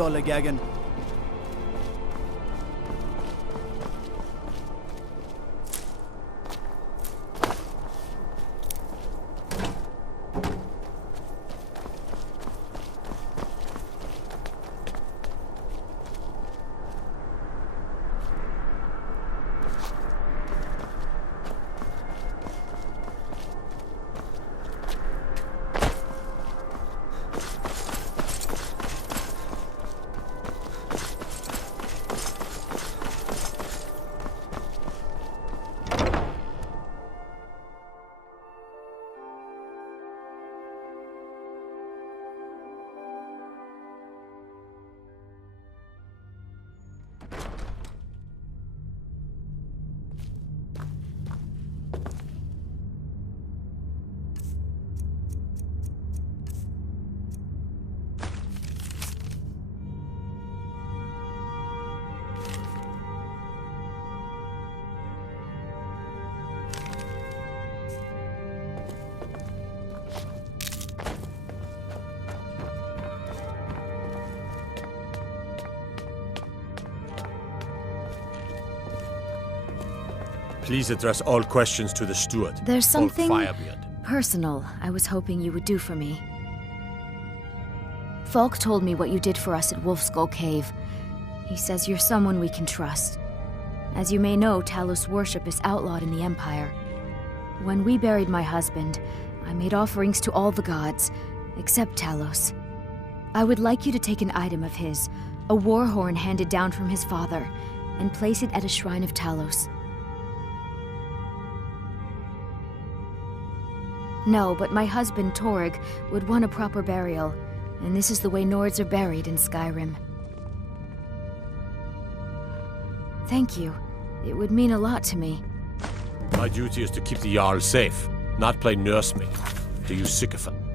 Ola Gagan. Please address all questions to the steward. There's something Firebeard. personal I was hoping you would do for me. Falk told me what you did for us at Wolfskull Cave. He says you're someone we can trust. As you may know, Talos worship is outlawed in the Empire. When we buried my husband, I made offerings to all the gods, except Talos. I would like you to take an item of his, a war horn handed down from his father, and place it at a shrine of Talos. No, but my husband, Torg, would want a proper burial, and this is the way Nords are buried in Skyrim. Thank you. It would mean a lot to me. My duty is to keep the Jarl safe, not play nursemaid. Do you sycophant?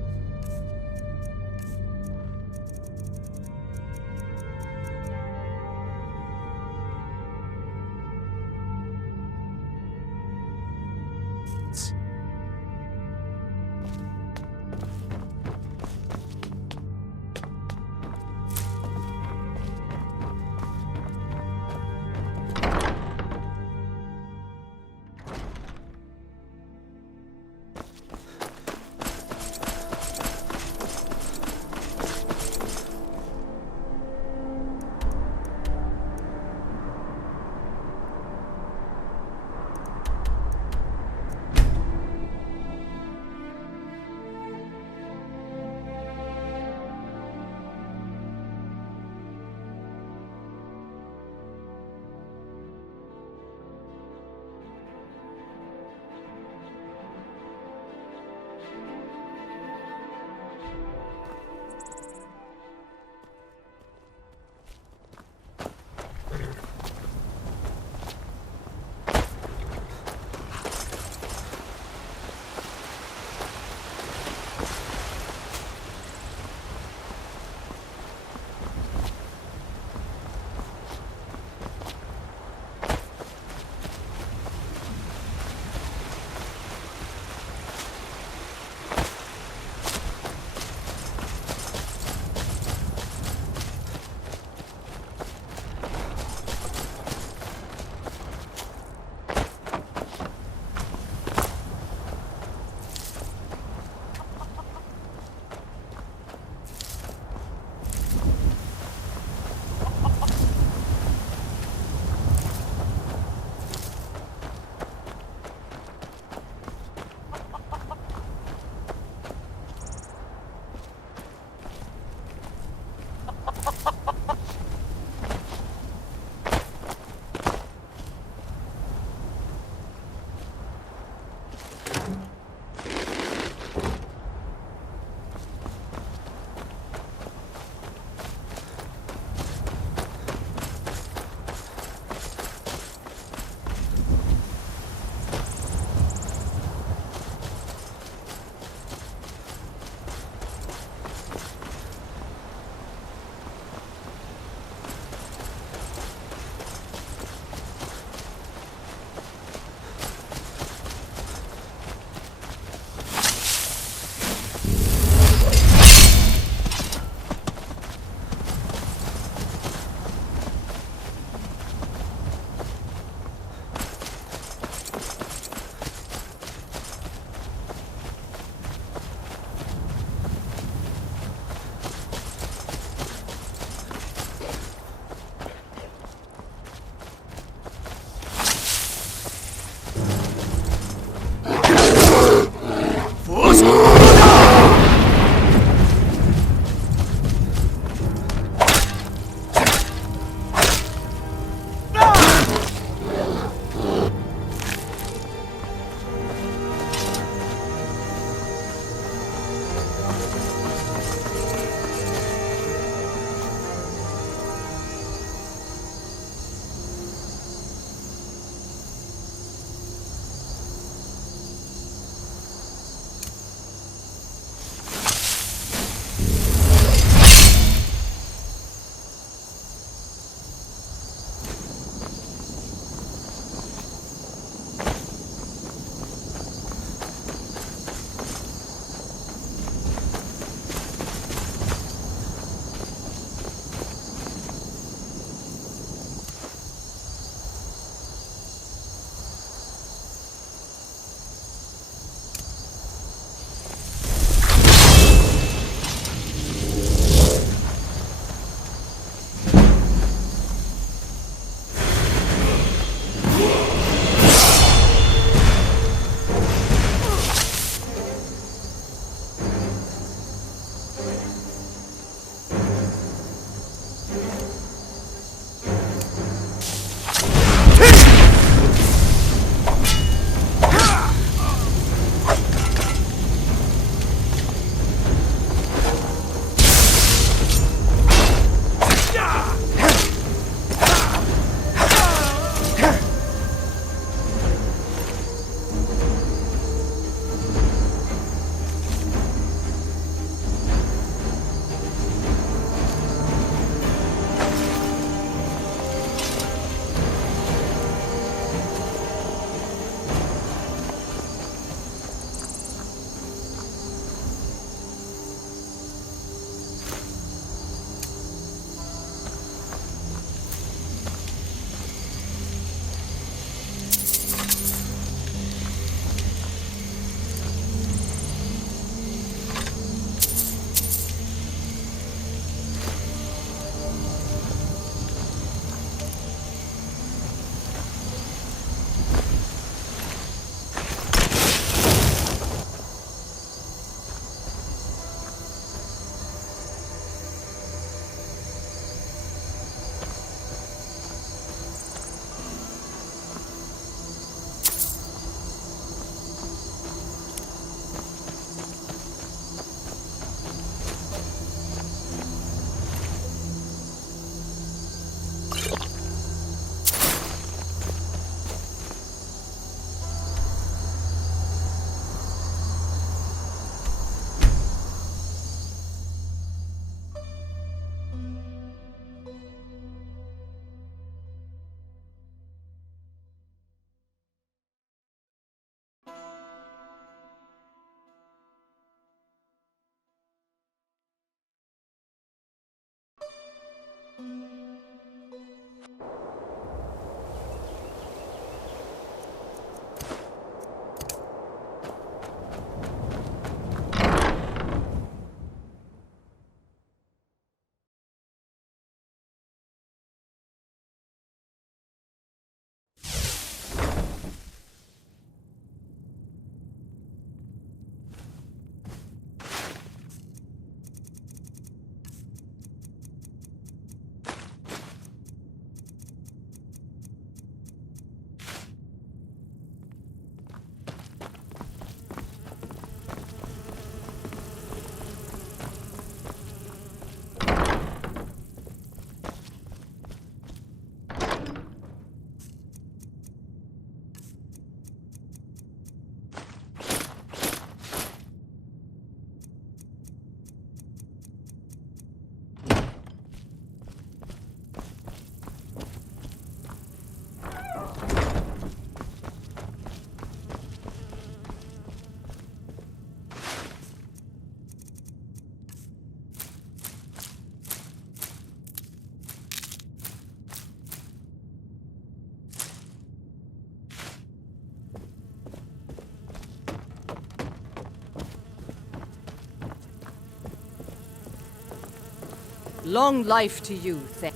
Long life to you, Thane.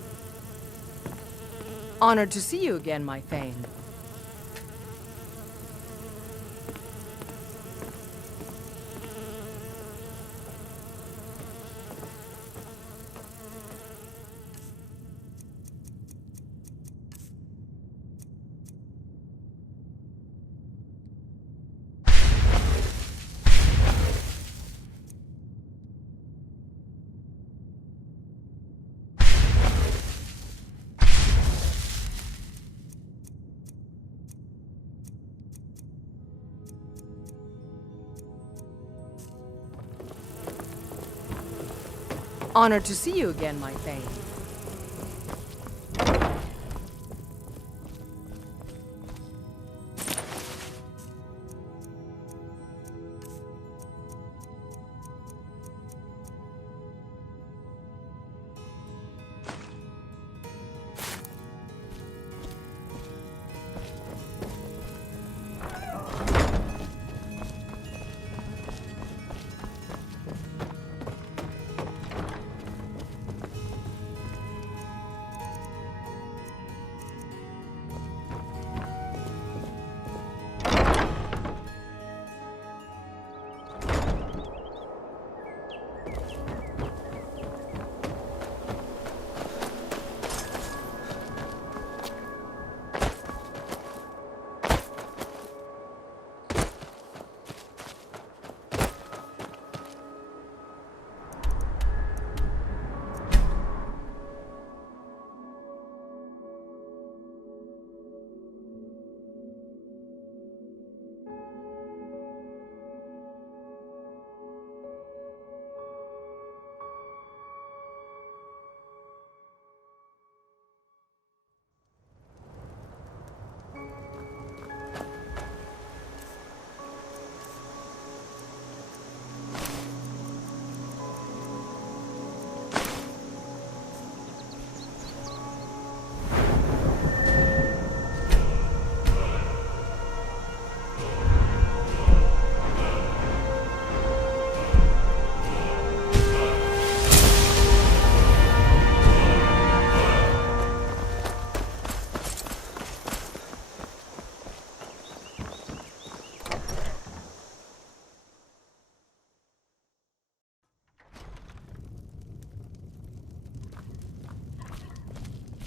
Honored to see you again, my Thane. Honored to see you again, my Thane.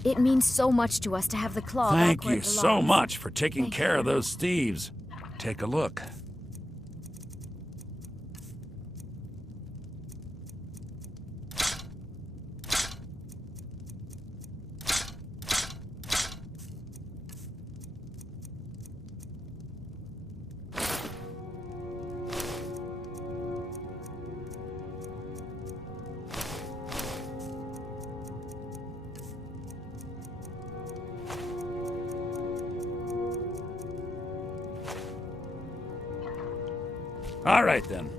It means so much to us to have the claw. Thank you so much for taking care of those thieves. Take a look. All right, then.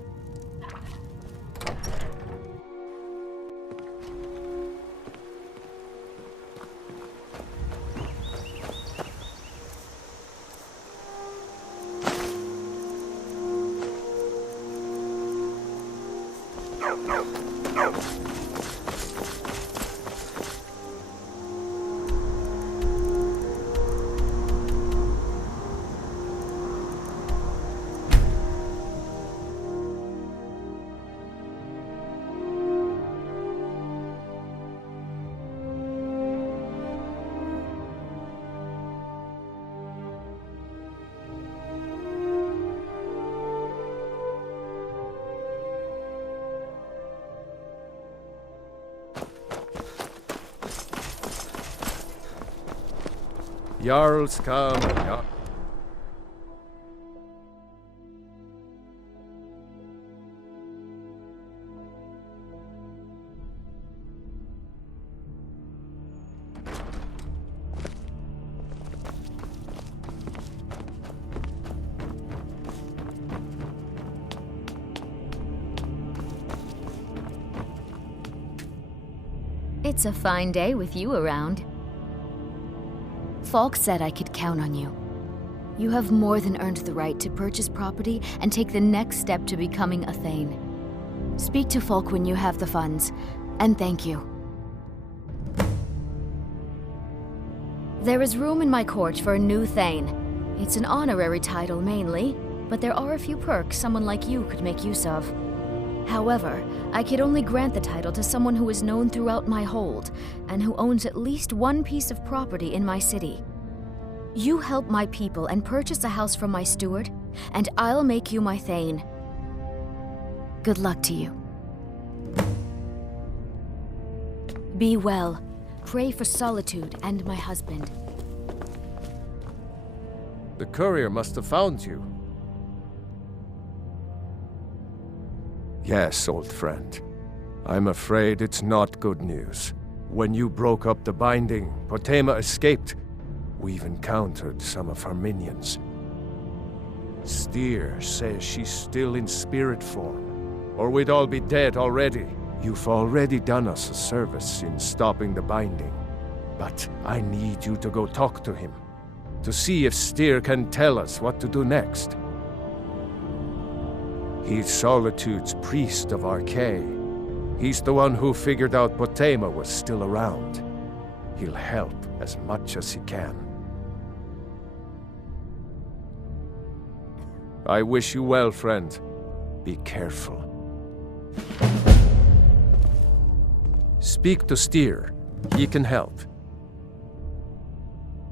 Jarls come. It's a fine day with you around. Falk said I could count on you. You have more than earned the right to purchase property and take the next step to becoming a Thane. Speak to Falk when you have the funds, and thank you. There is room in my court for a new Thane. It's an honorary title mainly, but there are a few perks someone like you could make use of. However, I could only grant the title to someone who is known throughout my hold, and who owns at least one piece of property in my city. You help my people and purchase a house from my steward, and I'll make you my Thane. Good luck to you. Be well. Pray for Solitude and my husband. The courier must have found you. Yes, old friend. I'm afraid it's not good news. When you broke up the binding, Potema escaped. We've encountered some of her minions. Styrr says she's still in spirit form, or we'd all be dead already. You've already done us a service in stopping the binding, but I need you to go talk to him, to see if Styrr can tell us what to do next. He's Solitude's priest of Archay. He's the one who figured out Potema was still around. He'll help as much as he can. I wish you well, friend. Be careful. Speak to Styrr. He can help.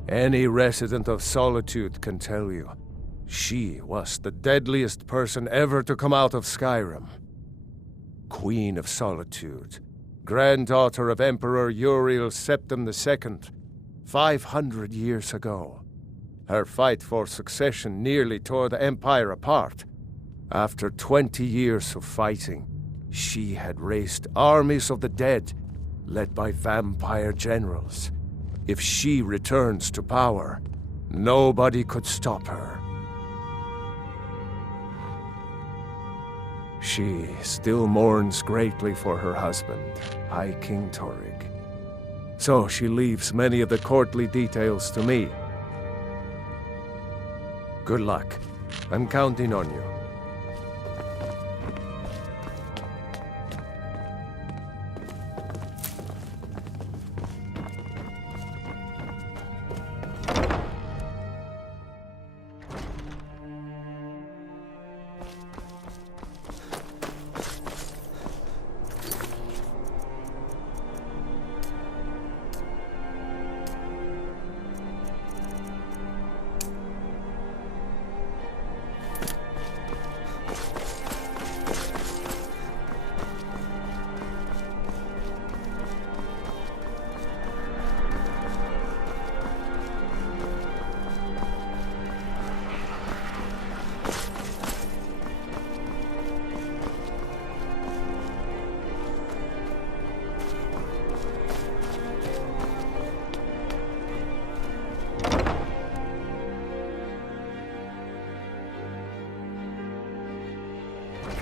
Any resident of Solitude can tell you. She was the deadliest person ever to come out of Skyrim. Queen of Solitude, granddaughter of Emperor Uriel Septim II, 500 years ago. Her fight for succession nearly tore the Empire apart. After 20 years of fighting, she had raised armies of the dead, led by vampire generals. If she returns to power, nobody could stop her. She still mourns greatly for her husband, High King Torrig. So she leaves many of the courtly details to me. Good luck. I'm counting on you.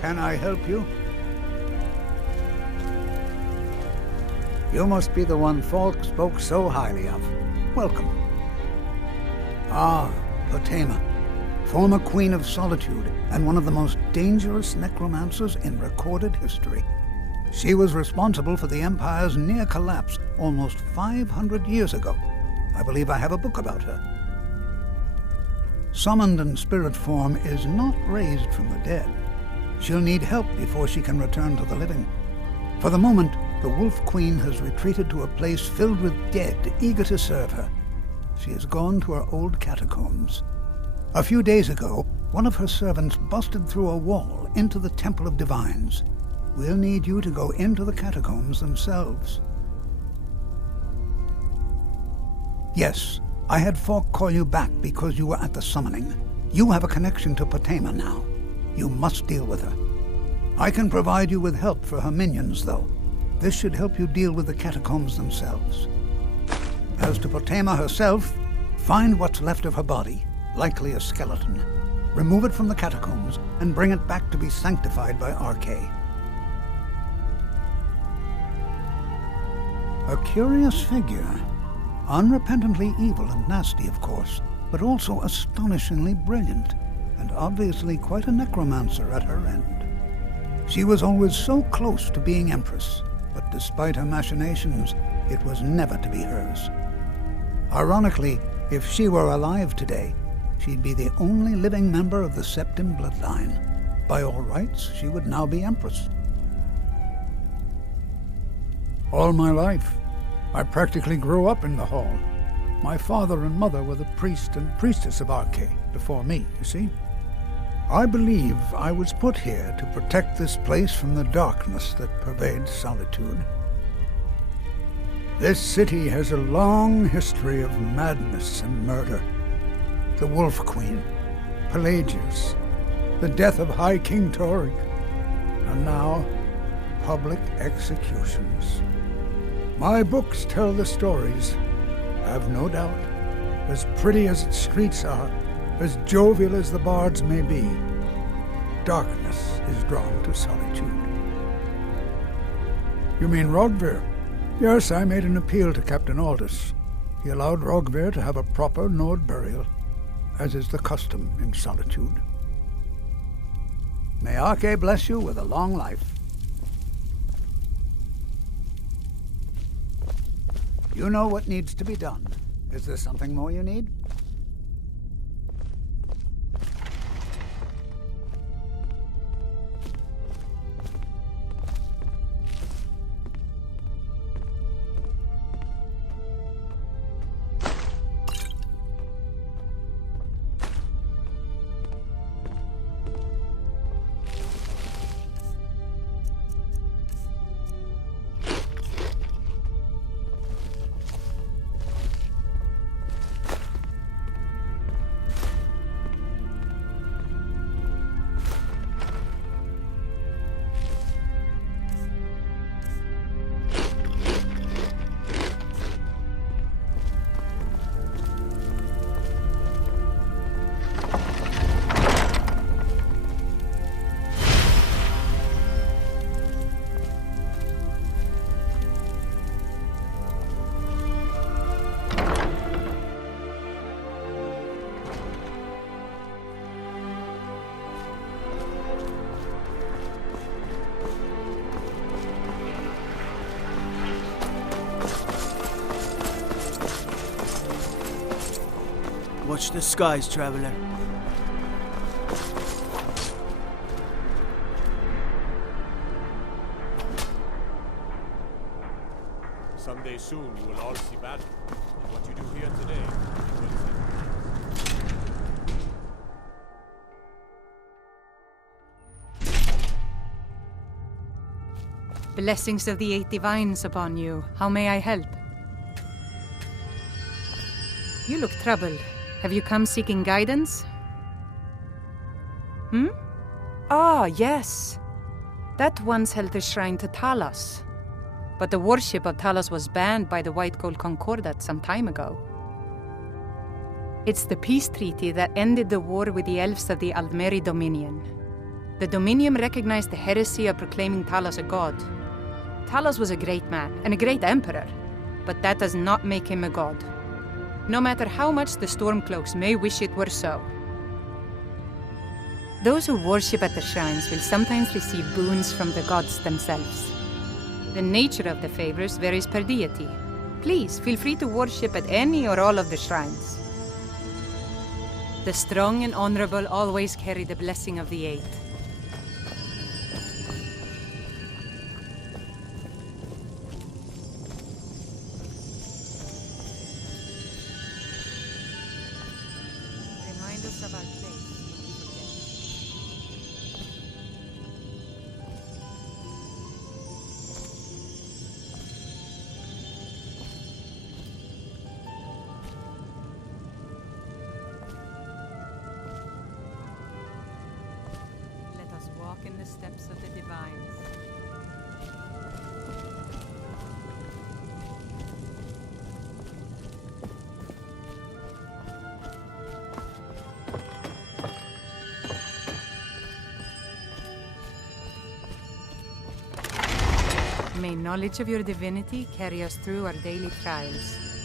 Can I help you? You must be the one Falk spoke so highly of. Welcome. Ah, Potema, former Queen of Solitude and one of the most dangerous necromancers in recorded history. She was responsible for the Empire's near collapse almost 500 years ago. I believe I have a book about her. Summoned in spirit form is not raised from the dead. She'll need help before she can return to the living. For the moment, the Wolf Queen has retreated to a place filled with dead, eager to serve her. She has gone to her old catacombs. A few days ago, one of her servants busted through a wall into the Temple of Divines. We'll need you to go into the catacombs themselves. Yes, I had Falk call you back because you were at the summoning. You have a connection to Potema now. You must deal with her. I can provide you with help for her minions, though. This should help you deal with the catacombs themselves. As to Potema herself, find what's left of her body, likely a skeleton. Remove it from the catacombs and bring it back to be sanctified by Archay. A curious figure. Unrepentantly evil and nasty, of course, but also astonishingly brilliant, and obviously quite a necromancer at her end. She was always so close to being Empress, but despite her machinations, it was never to be hers. Ironically, if she were alive today, she'd be the only living member of the Septim bloodline. By all rights, she would now be Empress. All my life, I practically grew up in the hall. My father and mother were the priest and priestess of Arche before me, you see. I believe I was put here to protect this place from the darkness that pervades Solitude. This city has a long history of madness and murder. The Wolf Queen, Pelagius, the death of High King Toric, and now public executions. My books tell the stories, I've no doubt. As pretty as its streets are, as jovial as the bards may be, darkness is drawn to Solitude. You mean Rogvir? Yes, I made an appeal to Captain Aldous. He allowed Rogvir to have a proper Nord burial, as is the custom in Solitude. May Arche bless you with a long life. You know what needs to be done. Is there something more you need? Watch the skies, traveler. Someday soon you will all see battle. And what you do here today, Blessings of the Eight Divines upon you. How may I help? You look troubled. Have you come seeking guidance? Ah, yes. That once held the shrine to Talos. But the worship of Talos was banned by the White Gold Concordat some time ago. It's the peace treaty that ended the war with the elves of the Aldmeri Dominion. The Dominion recognized the heresy of proclaiming Talos a god. Talos was a great man and a great emperor, but that does not make him a god. No matter how much the Stormcloaks may wish it were so. Those who worship at the shrines will sometimes receive boons from the gods themselves. The nature of the favors varies per deity. Please, feel free to worship at any or all of the shrines. The strong and honorable always carry the blessing of the Eight. Remind us of our faith. Let us walk in the steps of the divines. May knowledge of your divinity carry us through our daily trials.